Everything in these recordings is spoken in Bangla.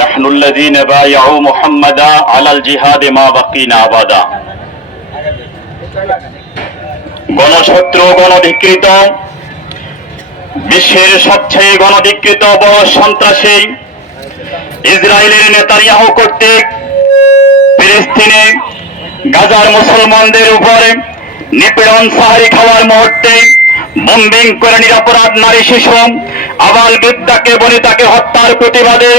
নাহনুল্লাযীনা বায়াউ মুহাম্মাদা আলাল জিহাদে মা বাকিনা আবাদা। গণশত্রু, গণধিকৃত, বিশ্বের সবচেয়ে গণধিকৃত বড় সন্ত্রাসী ইসরায়েলের নেতানিয়াহু কর্তৃক ফিলিস্তিনে গাজার মুসলমানদের উপরে নিপীড়ন সাহারি খাওয়ার মুহূর্তে বম্বিং করে নিরপরাধ নারী, শিশু, আবাল বৃদ্ধাকে বনিতাকে হত্যার প্রতিবাদে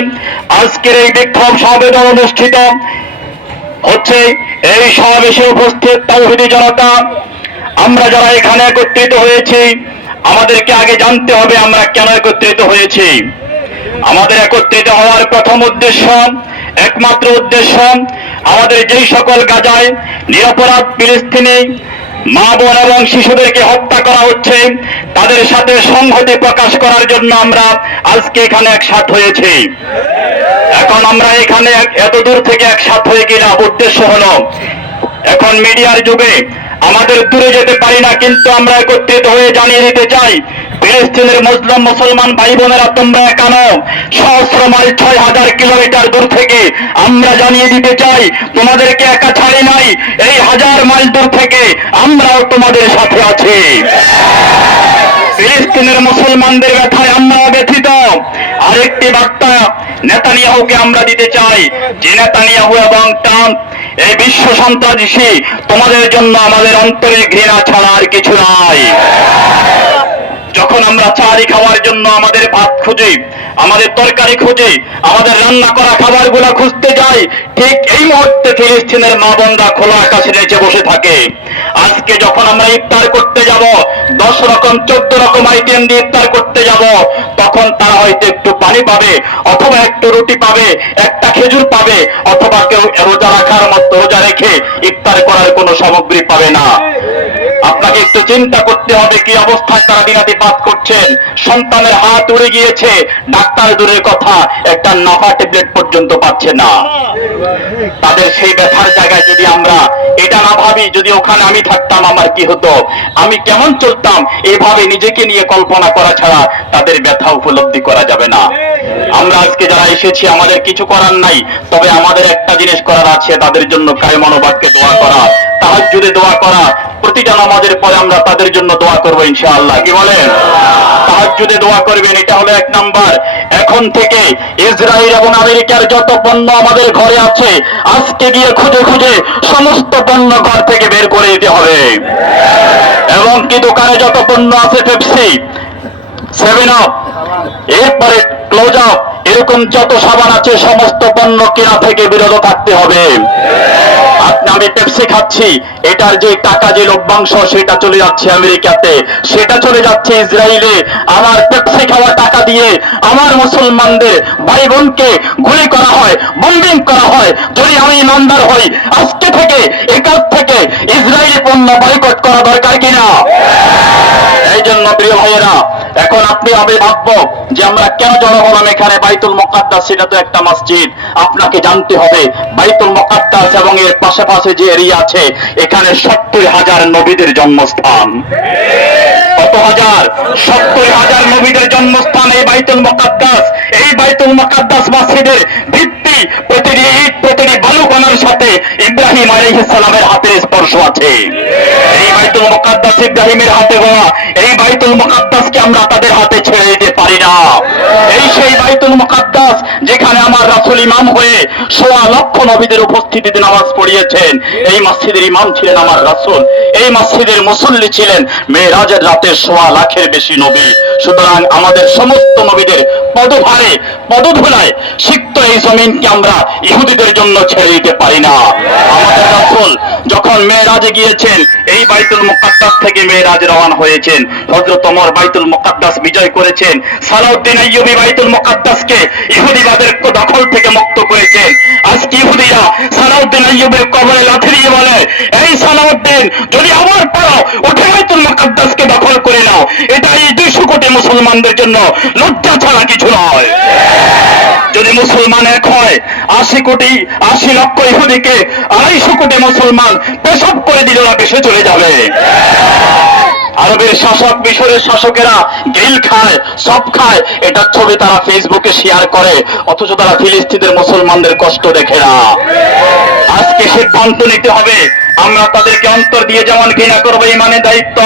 আজকের এই বিক্ষোভ সমাবেশ অনুষ্ঠিত হচ্ছে। এই সমাবেশে উপস্থিত তাওহীদি জনতা, আমরা যারা এখানে একত্রিত হয়েছি, আমাদেরকে আগে জানতে হবে আমরা কেন একত্রিত হয়েছি। আমাদের একত্রিত হওয়ার প্রথম উদ্দেশ্য, একমাত্র উদ্দেশ্য, আমাদের যেই সকল গাজায় নিরপরাধ ফিলিস্তিনি মা বোন এবং শিশুদেরকে হত্যা করা হচ্ছে, তাদের সাথে সংহতি প্রকাশ করার জন্য আমরা আজকে এখানে একসাথ হয়েছি। এখন আমরা এখানে এত দূর থেকে একসাথ হয়ে গেলাম, উদ্দেশ্য হলো এখন মিডিয়ার যুগে আমাদের দূরে যেতে পারি না, কিন্তু আমরা একত্রিত হয়ে জানিয়ে দিতে চাই, ফিলিস্তিনের মুসলমান ভাই বোনেরা, তোমরা কেন সহস্র মাইল ৬,০০০ কিলোমিটার দূর থেকে আমরা জানিয়ে দিতে চাই, তোমাদেরকে একা ছাড়ি নাই। এই ১,০০০ মাইল দূর থেকে আমরাও তোমাদের সাথে আছি। ফিলিস্তিনের মুসলমানদের ব্যথায় আমরাও ব্যথিত। আরেকটি বার্তা নেতানিয়াহুকে আমরা দিতে চাই যে নেতানিয়াহু এবং ট্রাম্প এই বিশ্ব সন্ত্রাসী, তোমাদের জন্য আমাদের অন্তরে ঘৃণা ছাড়া আর কিছু নাই। যখন আমরা চারি খাওয়ার জন্য আমাদের ভাত খুঁজি, আমাদের তরকারি খুঁজি, আমাদের রান্না করা খাবারগুলো খুঁজতে যাই, ঠিক এই মুহূর্তে ফিলিস্তিনের মা বোনরা খোলা আকাশের নিচে বসে থাকে। আজকে যখন আমরা ইফতার করতে যাব, 10 রকম 14 রকম আইটেম দিয়ে ইফতার করতে যাব, তখন তারা হয়তো একটু পানি পাবে, অথবা একটু রুটি পাবে, একটা খেজুর পাবে, অথবা কেউ রোজা রাখার মতো রোজা রেখে ইফতার করার কোনো সামগ্রী পাবে না। আপনাকে একটু চিন্তা করতে হবে কি অবস্থায় তারা দিনাতিপাত করছেন। সন্তানের হাত উড়ে গিয়েছে, ডাক্তার দূরের কথা একটা নাফা ট্যাবলেট পর্যন্ত পাচ্ছে না। তাদের সেই ব্যথার জায়গায় যদি আমরা এটা না ভাবি, যদি ওখানে আমি থাকতাম আমার কি হতো, আমি কেমন চলতাম, এভাবে নিজেকে নিয়ে কল্পনা করা ছাড়া তাদের ব্যথা উপলব্ধি করা যাবে না। আমরা আজকে যারা এসেছি আমাদের কিছু করার নাই, তবে আমাদের একটা জিনিস করার আছে, তাদের জন্য কায়মান বাক্যে দোয়া করা, তাহাজ্জুদে দোয়া করা। প্রতিটা নামাজের পরে আমরা তাদের জন্য দোয়া করবো ইনশাআল্লাহ। কি বলেন? তাহাজ্জুদে দোয়া করবেন, এটা হলো 1 নাম্বার। এখন থেকে ইসরায়েল এবং আমেরিকার যত পণ্য আমাদের ঘরে আছে, আজকে গিয়ে খুঁজে খুঁজে সমস্ত পণ্য ঘর থেকে বের করে দিতে হবে। এবং কি দোকানে যত পণ্য আছে, পেপসি, 7 আপ, এরপরে ক্লোজ আপ, এরকম যত সাবান আছে, সমস্ত পণ্য কেনা থেকে বিরত থাকতে হবে। আমি পেপসি খাচ্ছি, এটার যে টাকা, যে লভ্যাংশ, সেটা চলে যাচ্ছে আমেরিকাতে, সেটা চলে যাচ্ছে ইসরায়েলে। আমার পেপসি খাওয়া টাকা দিয়ে আমার মুসলমানদের ভাই বোনকে গুলি করা হয়, বম্বিং করা হয়। যদি আমি ইমানদার হই, আজকে থেকে একাজ থেকে ইসরায়েলি পণ্য বয়কট করা দরকার কিনা? এই জন্য প্রিয় ভাইয়েরা, এখন আপনি আমি ভাববো যে আমরা কেন জড়ো হলাম এখানে। বাইতুল মুকাদ্দাস, সেটা তো একটা মসজিদ। আপনাকে জানতে হবে বাইতুল মুকাদ্দাস এবং এর পাশাপাশি যে এরিয়া আছে, এখানে 70,000 নবীদের জন্মস্থান। কত হাজার? 70,000 নবীদের জন্মস্থান এই বাইতুল মুকাদ্দাস। এই বাইতুল মুকাদ্দাস মসজিদের ভিত্তি প্রতিটি ইট, প্রতিটি বালুকণার সাথে ইব্রাহিম আলাইহিস সালামের হাতের স্পর্শ আছে। এই বাইতুল মুকাদ্দাস ইব্রাহিমের হাতে গড়া, এই বাইতুল মুকাদ্দাসকে আমরা তাদের হাতে ছেড়ে দিতে পারি না। এই সেই বাইতুল মুকাদ্দাস যেখানে আমার রাসূল ইমাম হয়ে 1.25 লক্ষ নবীদের উপস্থিতিতে নামাজ পড়িয়েছেন। এই মসজিদের ইমাম ছিলেন আমার রাসূল, এই মসজিদের মুসল্লি ছিলেন মেরাজের রাতে 1.25 লাখের বেশি নবী। সুতরাং আমাদের সমস্ত নবীদের পদভারে, পদধূলায় সিক্ত এই জমিনকে আমরা ইহুদিদের জন্য ছেড়ে দিতে পারি না। আমাদের রাসূল যখন মেরাজে গিয়েছেন, এই বাইতুল মুকাদ্দাস থেকে মেরাজে রওনা হয়েছেন। হযরত ওমর বাইতুল মুকাদ্দাস বিজয় করেছেন। সালাউদ্দিন আইয়ুবী বাইতুল মুকাদ্দাসকে ইহুদিবাদের দখল থেকে মুক্ত করেছেন। আজকে ইহুদিরা সালাউদ্দিন আইয়ুবের কবরে লাথি দিয়ে বলে, এই সালাউদ্দিন, যদি আবার পারো উঠে বাইতুল মুকাদ্দাসকে দখল করে নাও। এটা এই 200 কোটি মুসলমানদের জন্য লজ্জা ছাড়া কিছু নয়। যদি মুসলমান এক হয়, 80 লক্ষ ইহুদিকে 250 কোটি মুসলমান পেশাব করে দিল না, বেশে চলে যাবে। আরবের শাসক, মিশরের শাসকেরা গ্রিল খায়, সব খায়, এটার ছবি তারা ফেসবুকে শেয়ার করে, অথচ তারা ফিলিস্তিনের মুসলমানদের কষ্ট দেখে না। আজকে সিদ্ধান্ত নিতে হবে, আমরা তাদেরকে অন্তর দিয়ে যেমন ঘৃণা করবো, ইমানে দায়িত্ব।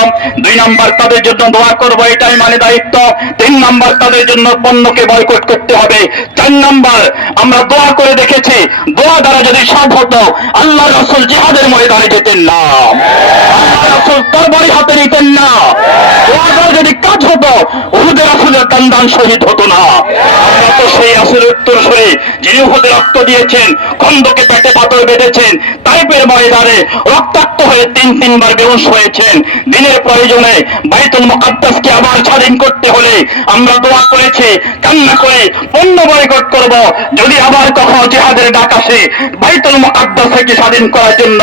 2 নাম্বার, তাদের জন্য দোয়া করবো, এটাই মানে দায়িত্ব। 3 নাম্বার, তাদের জন্য পণ্যকে বয়কট করতে হবে। 4 নাম্বার, আমরা দোয়া করে দেখেছি, দোয়া দ্বারা যদি সব হতো, আল্লাহ রাসূল জিহাদের ময়দানে যেতেন না, আল্লাহ রাসূল তরবারি হাতে নিতেন না, দোয়া দ্বারা যদি কাজ হতো, উহুদে রাসূলের দান শহীদ হতো না। আমরা তো সেই রাসূলের উত্তরসূরি, যিনি উহুদে রক্ত দিয়েছেন, খন্দকে পেটে পাথর বেঁধেছেন, তাইফের ময়দানে রক্তাক্ত হয়ে 3 বার বেহুশ হয়েছেন। দিনের প্রয়োজনে বাইতুল মুকাদ্দাসকে আবার স্বাধীন করতে হলে আমরা দোয়া করেছি, কান্না করে পণ্য বয়কট করব। যদি আবার কখনো জিহাদের ডাক আসে বাইতুল মুকাদ্দাসকে স্বাধীন করার জন্য,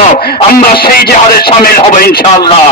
আমরা সেই জিহাদের শামিল হব ইনশাআল্লাহ।